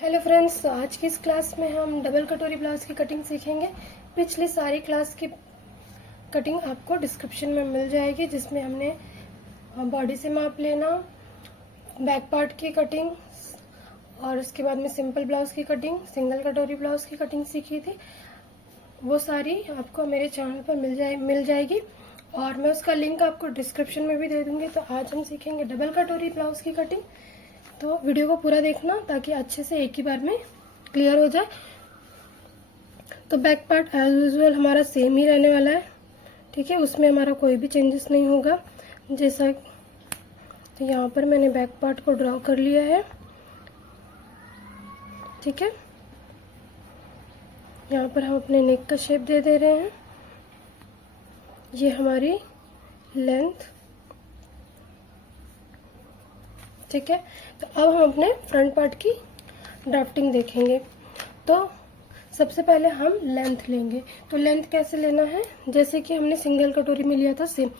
Hello friends, तो आज की इस क्लास में हम डबल कटोरी ब्लाउज की कटिंग सीखेंगे। पिछली सारी क्लास की कटिंग आपको डिस्क्रिप्शन में मिल जाएगी, जिसमें हमने बॉडी से माप लेना, बैक पार्ट की कटिंग और उसके बाद में सिंपल ब्लाउज की कटिंग, सिंगल कटोरी ब्लाउज की कटिंग सीखी थी। वो सारी आपको मेरे चैनल पर मिल जाएगी और मैं उसका लिंक आपको डिस्क्रिप्शन में भी दे दूंगी। तो आज हम सीखेंगे डबल कटोरी ब्लाउज की कटिंग। तो वीडियो को पूरा देखना ताकि अच्छे से एक ही बार में क्लियर हो जाए। तो बैक पार्ट एज यूजुअल हमारा सेम ही रहने वाला है, ठीक है। उसमें हमारा कोई भी चेंजेस नहीं होगा। जैसा तो यहाँ पर मैंने बैक पार्ट को ड्रॉ कर लिया है, ठीक है। यहाँ पर हम अपने नेक का शेप दे रहे हैं। ये हमारी लेंथ, ठीक है। तो अब हम अपने फ्रंट पार्ट की ड्राफ्टिंग देखेंगे। तो सबसे पहले हम लेंथ लेंगे। तो लेंथ कैसे लेना है, जैसे कि हमने सिंगल कटोरी में लिया था सेम।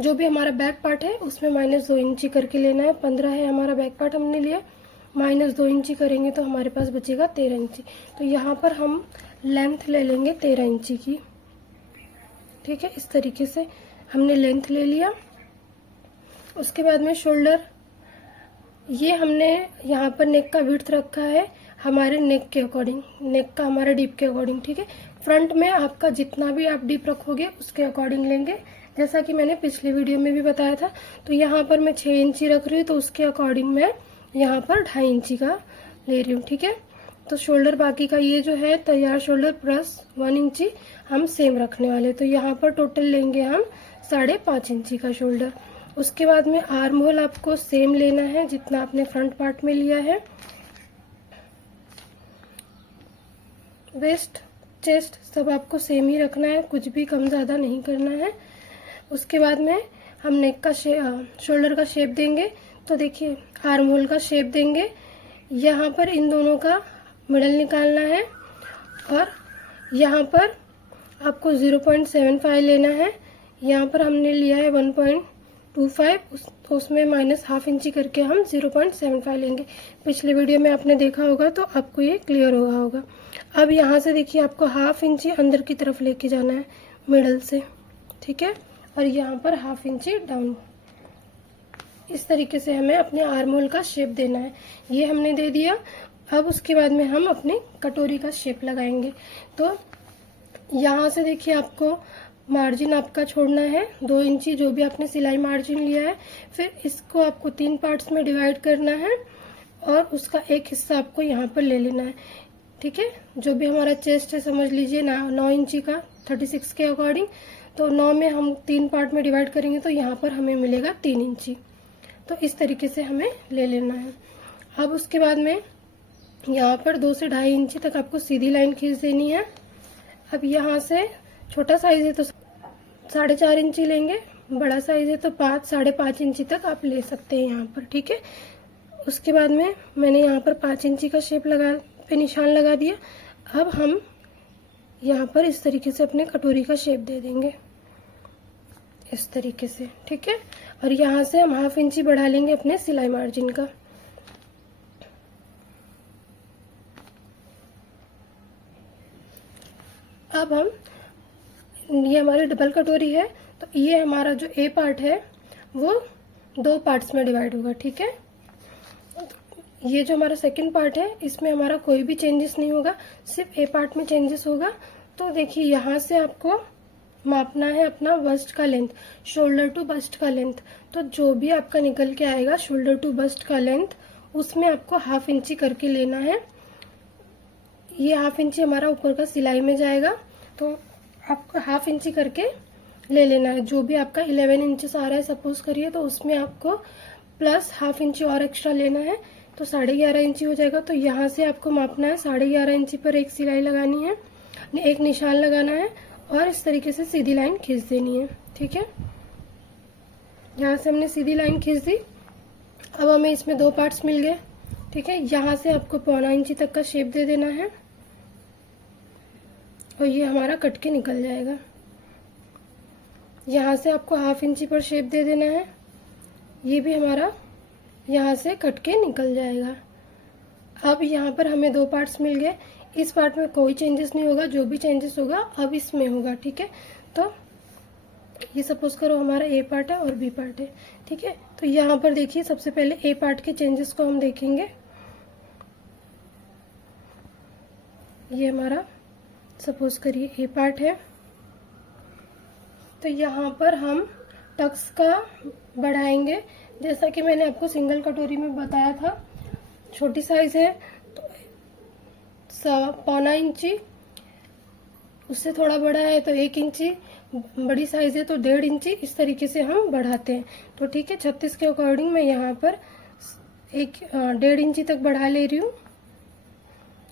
जो भी हमारा बैक पार्ट है उसमें -2 इंची करके लेना है। 15 है हमारा बैक पार्ट हमने लिया, -2 इंची करेंगे तो हमारे पास बचेगा 13 इंची। तो यहाँ पर हम लेंथ ले लेंगे 13 इंची की, ठीक है। इस तरीके से हमने लेंथ ले लिया। उसके बाद में शोल्डर, ये हमने यहाँ पर नेक का विड्थ रखा है हमारे नेक के अकॉर्डिंग, नेक का हमारा डीप के अकॉर्डिंग, ठीक है। फ्रंट में आपका जितना भी आप डीप रखोगे उसके अकॉर्डिंग लेंगे, जैसा कि मैंने पिछले वीडियो में भी बताया था। तो यहाँ पर मैं 6 इंची रख रही हूँ, तो उसके अकॉर्डिंग मैं यहाँ पर 2.5 इंची का ले रही हूँ, ठीक है। तो शोल्डर बाकी का ये जो है तैयार शोल्डर प्लस 1 इंची हम सेम रखने वाले। तो यहाँ पर टोटल लेंगे हम 5.5 इंची का शोल्डर। उसके बाद में आर्म होल आपको सेम लेना है जितना आपने फ्रंट पार्ट में लिया है। वेस्ट, चेस्ट सब आपको सेम ही रखना है, कुछ भी कम ज़्यादा नहीं करना है। उसके बाद में हम नेक का शोल्डर का शेप देंगे। तो देखिए आर्म होल का शेप देंगे, यहाँ पर इन दोनों का मिडल निकालना है और यहाँ पर आपको 0.75 लेना है। यहाँ पर हमने लिया है 1.25, तो उसमें -1/2 इंची करके हम 0.75 लेंगे। पिछले वीडियो में आपने देखा होगा तो आपको ये क्लियर होगा। अब यहाँ से देखिए आपको 1/2 इंची अंदर की तरफ लेके जाना है मिडल से, ठीक है। और यहाँ पर 1/2 इंची डाउन। इस तरीके से हमें अपने आर्म होल का शेप देना है। ये हमने दे दिया। अब उसके बाद में हम अपने कटोरी का शेप लगाएंगे। तो यहाँ से देखिए आपको मार्जिन आपका छोड़ना है 2 इंची, जो भी आपने सिलाई मार्जिन लिया है। फिर इसको आपको 3 पार्ट्स में डिवाइड करना है और उसका एक हिस्सा आपको यहाँ पर ले लेना है, ठीक है। जो भी हमारा चेस्ट है समझ लीजिए 9 इंची का 36 के अकॉर्डिंग। तो 9 में हम 3 पार्ट में डिवाइड करेंगे तो यहाँ पर हमें मिलेगा 3 इंची। तो इस तरीके से हमें ले लेना है। अब उसके बाद में यहाँ पर 2 से 2.5 इंची तक आपको सीधी लाइन खींच देनी है। अब यहाँ से छोटा साइज है तो 4.5 इंची लेंगे, बड़ा साइज है तो 5-5.5 इंची तक आप ले सकते हैं यहाँ पर, ठीक है। उसके बाद में मैंने यहाँ पर 5 इंची का शेप पे निशान लगा दिया। अब हम यहाँ पर इस तरीके से अपने कटोरी का शेप दे देंगे, इस तरीके से, ठीक है। और यहाँ से हम 1/2 इंची बढ़ा लेंगे अपने सिलाई मार्जिन का। अब हम, ये हमारी डबल कटोरी है तो ये हमारा जो ए पार्ट है वो 2 पार्ट्स में डिवाइड होगा, ठीक है। ये जो हमारा सेकंड पार्ट है इसमें हमारा कोई भी चेंजेस नहीं होगा, सिर्फ ए पार्ट में चेंजेस होगा। तो देखिए यहाँ से आपको मापना है अपना बस्ट का लेंथ, शोल्डर टू बस्ट का लेंथ। तो जो भी आपका निकल के आएगा शोल्डर टू बस्ट का लेंथ, उसमें आपको 1/2 इंची करके लेना है। ये 1/2 इंची हमारा ऊपर का सिलाई में जाएगा, तो आपको 1/2 इंची करके ले लेना है। जो भी आपका 11 इंचेस आ रहा है सपोज करिए, तो उसमें आपको प्लस 1/2 इंची और एक्स्ट्रा लेना है, तो 11.5 इंची हो जाएगा। तो यहाँ से आपको मापना है 11.5 इंची पर एक सिलाई लगानी है, एक निशान लगाना है और इस तरीके से सीधी लाइन खींच देनी है, ठीक है। यहाँ से हमने सीधी लाइन खींच दी। अब हमें इसमें 2 पार्ट्स मिल गए, ठीक है। यहाँ से आपको 1/4 इंची तक का शेप दे देना है और ये हमारा कट के निकल जाएगा। यहाँ से आपको 1/2 इंची पर शेप दे देना है, ये भी हमारा यहाँ से कट के निकल जाएगा। अब यहाँ पर हमें 2 पार्ट्स मिल गए। इस पार्ट में कोई चेंजेस नहीं होगा, जो भी चेंजेस होगा अब इसमें होगा, ठीक है। तो ये सपोज करो हमारा ए पार्ट है और बी पार्ट है, ठीक है। तो यहाँ पर देखिए सबसे पहले ए पार्ट के चेंजेस को हम देखेंगे। ये हमारा सपोज करिए ए पार्ट है, तो यहाँ पर हम टक्स का बढ़ाएंगे। जैसा कि मैंने आपको सिंगल कटोरी में बताया था, छोटी साइज है तो 1.25 इंची, उससे थोड़ा बड़ा है तो 1 इंची, बड़ी साइज है तो 1.5 इंची, इस तरीके से हम बढ़ाते हैं। तो ठीक है, 36 के अकॉर्डिंग मैं यहाँ पर 1.5 इंची तक बढ़ा ले रही हूँ।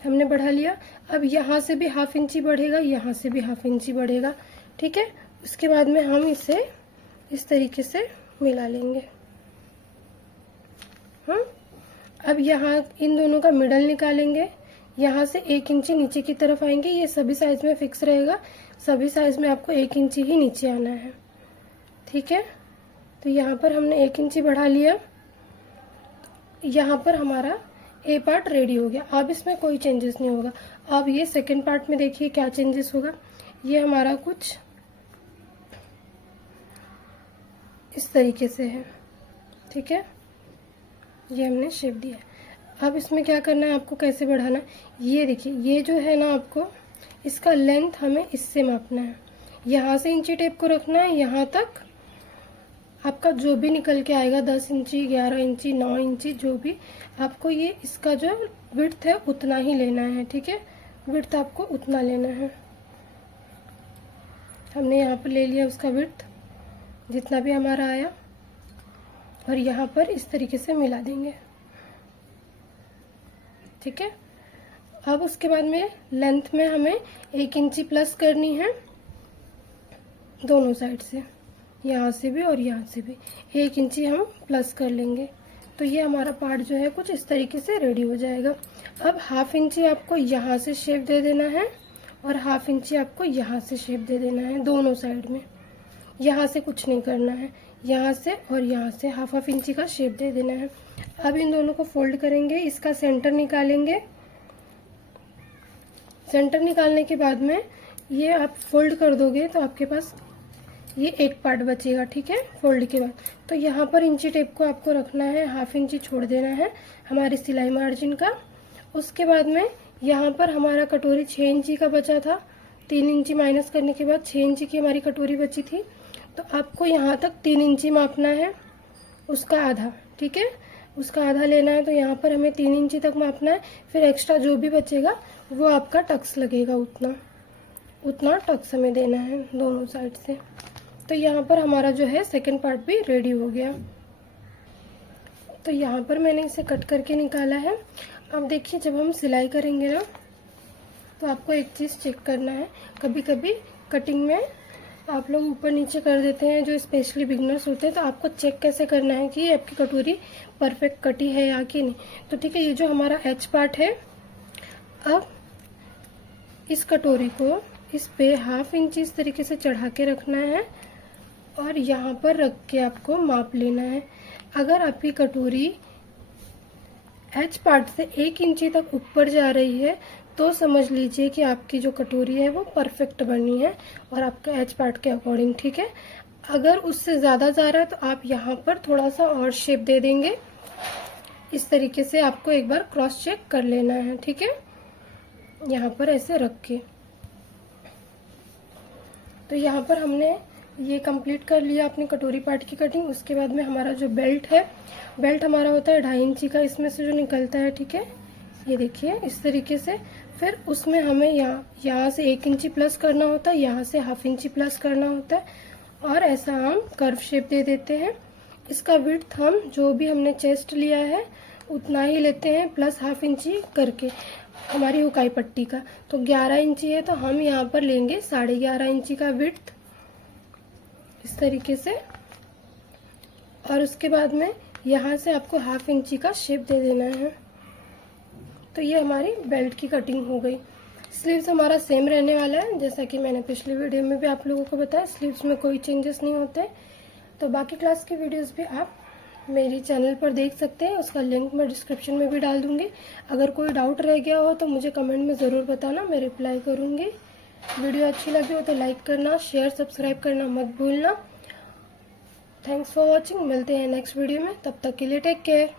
हमने बढ़ा लिया। अब यहाँ से भी 1/2 इंची बढ़ेगा, यहाँ से भी 1/2 इंची बढ़ेगा, ठीक है। उसके बाद में हम इसे इस तरीके से मिला लेंगे। अब यहाँ इन दोनों का मिडल निकालेंगे। यहाँ से 1 इंची नीचे की तरफ आएंगे। ये सभी साइज में फिक्स रहेगा, सभी साइज में आपको 1 इंची ही नीचे आना है, ठीक है। तो यहाँ पर हमने 1 इंची बढ़ा लिया। यहाँ पर हमारा ए पार्ट रेडी हो गया। अब इसमें कोई चेंजेस नहीं होगा। अब ये सेकंड पार्ट में देखिए क्या चेंजेस होगा। ये हमारा कुछ इस तरीके से है, ठीक है। ये हमने शेप दिया है। अब इसमें क्या करना है, आपको कैसे बढ़ाना है, ये देखिए। ये जो है ना, आपको इसका लेंथ हमें इससे मापना है। यहाँ से इंची टेप को रखना है, यहाँ तक आपका जो भी निकल के आएगा 10 इंची, 11 इंची, 9 इंची, जो भी आपको ये इसका जो विड्थ है उतना ही लेना है, ठीक है। विड्थ आपको उतना लेना है। हमने यहाँ पर ले लिया उसका विड्थ जितना भी हमारा आया, और यहाँ पर इस तरीके से मिला देंगे, ठीक है। अब उसके बाद में लेंथ में हमें 1 इंची प्लस करनी है दोनों साइड से, यहाँ से भी और यहाँ से भी 1 इंची हम प्लस कर लेंगे। तो ये हमारा पार्ट जो है कुछ इस तरीके से रेडी हो जाएगा। अब 1/2 इंची आपको यहाँ से शेप दे देना है और 1/2 इंची आपको यहाँ से शेप दे देना है, दोनों साइड में। यहाँ से कुछ नहीं करना है, यहाँ से और यहाँ से 1/2 इंची का शेप दे देना है। अब इन दोनों को फोल्ड करेंगे, इसका सेंटर निकालेंगे। सेंटर निकालने के बाद में ये आप फोल्ड कर दोगे तो आपके पास ये एक पार्ट बचेगा, ठीक है, फोल्ड के बाद। तो यहाँ पर इंची टेप को आपको रखना है, 1/2 इंची छोड़ देना है हमारी सिलाई मार्जिन का। उसके बाद में यहाँ पर हमारा कटोरी 6 इंची का बचा था, 3 इंची माइनस करने के बाद 6 इंची की हमारी कटोरी बची थी। तो आपको यहाँ तक 3 इंची मापना है, उसका आधा, ठीक है, उसका आधा लेना है। तो यहाँ पर हमें 3 इंची तक मापना है। फिर एक्स्ट्रा जो भी बचेगा वो आपका टक्स लगेगा, उतना टक्स हमें देना है दोनों साइड से। तो यहाँ पर हमारा जो है सेकंड पार्ट भी रेडी हो गया। तो यहाँ पर मैंने इसे कट करके निकाला है। अब देखिए, जब हम सिलाई करेंगे ना, तो आपको एक चीज़ चेक करना है। कभी कभी कटिंग में आप लोग ऊपर नीचे कर देते हैं, जो स्पेशली बिगनर्स होते हैं। तो आपको चेक कैसे करना है कि आपकी कटोरी परफेक्ट कटी है या कि नहीं। तो ठीक है, ये जो हमारा एच पार्ट है, अब इस कटोरी को इस पे 1/2 इंची इस तरीके से चढ़ा के रखना है और यहाँ पर रख के आपको माप लेना है। अगर आपकी कटोरी एच पार्ट से 1 इंची तक ऊपर जा रही है तो समझ लीजिए कि आपकी जो कटोरी है वो परफेक्ट बनी है और आपका एच पार्ट के अकॉर्डिंग, ठीक है। अगर उससे ज़्यादा जा रहा है तो आप यहाँ पर थोड़ा सा और शेप दे देंगे। इस तरीके से आपको एक बार क्रॉस चेक कर लेना है, ठीक है, यहाँ पर ऐसे रख के। तो यहाँ पर हमने ये कंप्लीट कर लिया अपनी कटोरी पार्ट की कटिंग। उसके बाद में हमारा जो बेल्ट है, बेल्ट हमारा होता है 2.5 इंची का, इसमें से जो निकलता है, ठीक है, ये देखिए इस तरीके से। फिर उसमें हमें यहाँ से 1 इंची प्लस करना होता है, यहाँ से 1/2 इंची प्लस करना होता है, और ऐसा हम कर्व शेप दे देते हैं। इसका विड्थ हम जो भी हमने चेस्ट लिया है उतना ही लेते हैं, प्लस 1/2 इंची करके हमारी हुकाई पट्टी का। तो 11 इंची है, तो हम यहाँ पर लेंगे 11.5 इंची का विड्थ, इस तरीके से। और उसके बाद में यहाँ से आपको 1/2 इंची का शेप दे देना है। तो ये हमारी बेल्ट की कटिंग हो गई। स्लीव्स हमारा सेम रहने वाला है, जैसा कि मैंने पिछली वीडियो में भी आप लोगों को बताया, स्लीव्स में कोई चेंजेस नहीं होते। तो बाकी क्लास की वीडियोस भी आप मेरी चैनल पर देख सकते हैं। उसका लिंक मैं डिस्क्रिप्शन में भी डाल दूँगी। अगर कोई डाउट रह गया हो तो मुझे कमेंट में ज़रूर बताना, मैं रिप्लाई करूँगी। वीडियो अच्छी लगी हो तो लाइक करना, शेयर सब्सक्राइब करना मत भूलना। Thanks for watching. मिलते हैं नेक्स्ट वीडियो में, तब तक के लिए टेक केयर।